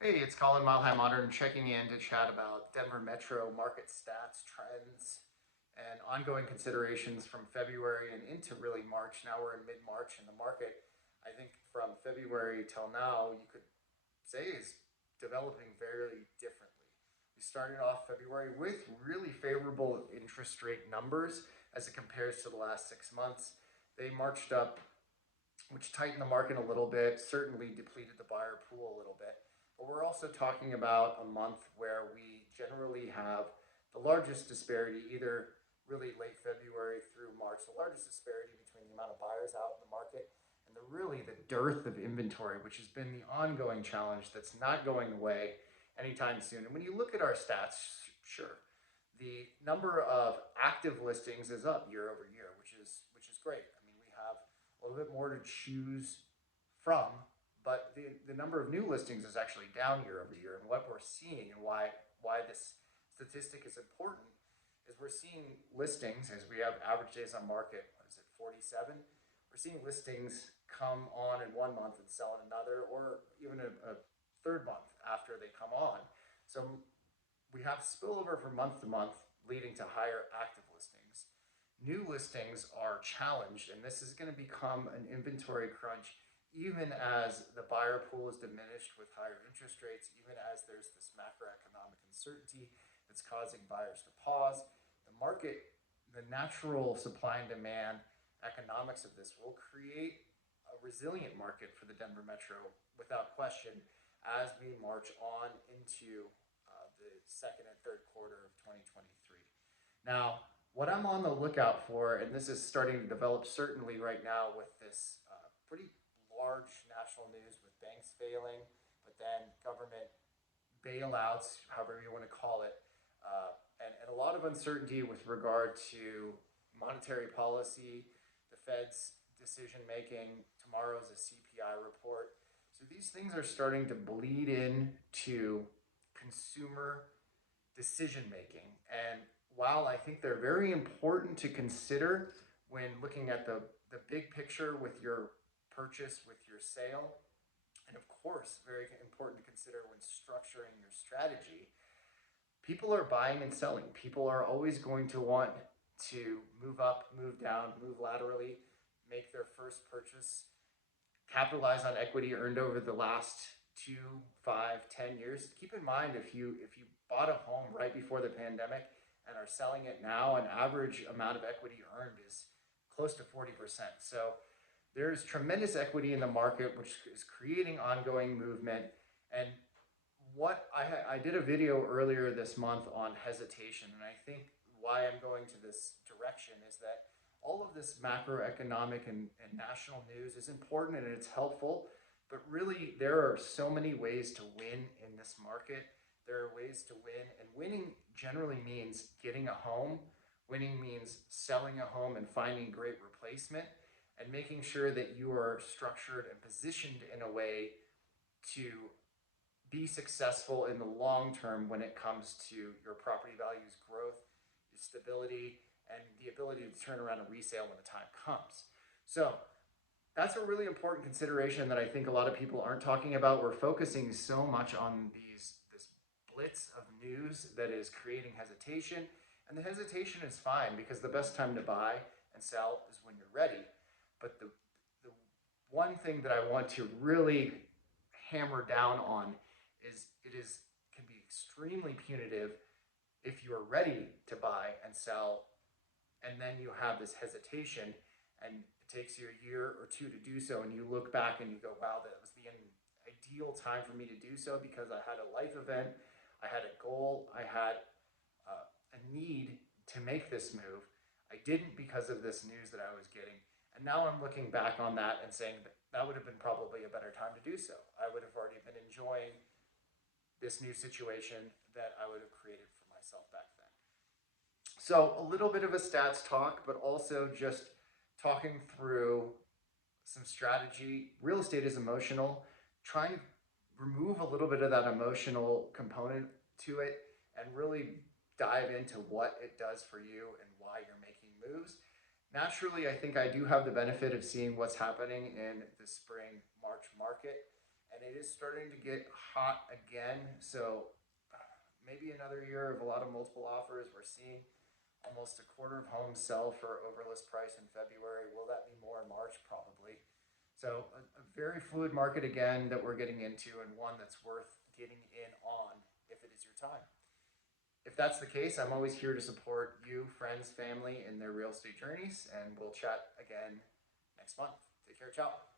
Hey, it's Colin, Mile High Modern, checking in to chat about Denver Metro market stats, trends, and ongoing considerations from February and into really March. Now we're in mid March, and the market, I think from February till now, you could say is developing very differently. We started off February with really favorable interest rate numbers as it compares to the last 6 months. They marched up, which tightened the market a little bit, certainly depleted the buyer pool a little bit. But we're also talking about a month where we generally have the largest disparity, either really late February through March, the largest disparity between the amount of buyers out in the market and the dearth of inventory, which has been the ongoing challenge that's not going away anytime soon. And when you look at our stats, sure, the number of active listings is up year over year, which is great. I mean, we have a little bit more to choose from, but the number of new listings is actually down year over year. And what we're seeing and why this statistic is important is we're seeing listings as we have average days on market. What is it, 47? We're seeing listings come on in 1 month and sell in another, or even a third month after they come on. So we have spillover from month to month, leading to higher active listings. New listings are challenged, and this is going to become an inventory crunch even as the buyer pool is diminished with higher interest rates, even as there's this macroeconomic uncertainty that's causing buyers to pause. The market, the natural supply and demand economics of this will create a resilient market for the Denver Metro without question as we march on into the second and third quarter of 2023. Now, what I'm on the lookout for, and this is starting to develop certainly right now with this pretty large national news with banks failing, but then government bailouts, however you want to call it, and a lot of uncertainty with regard to monetary policy, the Fed's decision making. Tomorrow's a CPI report. So these things are starting to bleed into consumer decision making. And while I think they're very important to consider when looking at the big picture with your purchase, with your sale, and of course, very important to consider when structuring your strategy, people are buying and selling. People are always going to want to move up, move down, move laterally, make their first purchase, capitalize on equity earned over the last 2, 5, 10 years. Keep in mind, if you bought a home right before the pandemic and are selling it now, an average amount of equity earned is close to 40%. So there's tremendous equity in the market, which is creating ongoing movement. And what I did a video earlier this month on hesitation, and I think why I'm going to this direction is that all of this macroeconomic and national news is important and it's helpful, but really there are so many ways to win in this market. There are ways to win, and winning generally means getting a home. Winning means selling a home and finding great replacement, and making sure that you are structured and positioned in a way to be successful in the long term when it comes to your property values growth, stability, and the ability to turn around a resale when the time comes. So that's a really important consideration that I think a lot of people aren't talking about. We're focusing so much on this blitz of news that is creating hesitation, and the hesitation is fine because the best time to buy and sell is when you're ready. But the one thing that I want to really hammer down on is it can be extremely punitive if you are ready to buy and sell, and then you have this hesitation, and it takes you a year or two to do so, and you look back and you go, wow, that was the ideal time for me to do so because I had a life event, I had a goal, I had a need to make this move. I didn't because of this news that I was getting. And now I'm looking back on that and saying that would have been probably a better time to do so. I would have already been enjoying this new situation that I would have created for myself back then. So a little bit of a stats talk, but also just talking through some strategy. Real estate is emotional. Trying to remove a little bit of that emotional component to it and really dive into what it does for you and why you're making moves. Naturally, I think I do have the benefit of seeing what's happening in the spring March market. And and it is starting to get hot again. So maybe another year of a lot of multiple offers. We're seeing almost a quarter of homes sell for over list price in February. Will that be more in March? Probably. So a very fluid market again that we're getting into, and one that's worth getting in on if it is your time. If that's the case, I'm always here to support you, friends, family in their real estate journeys, and we'll chat again next month. Take care. Ciao.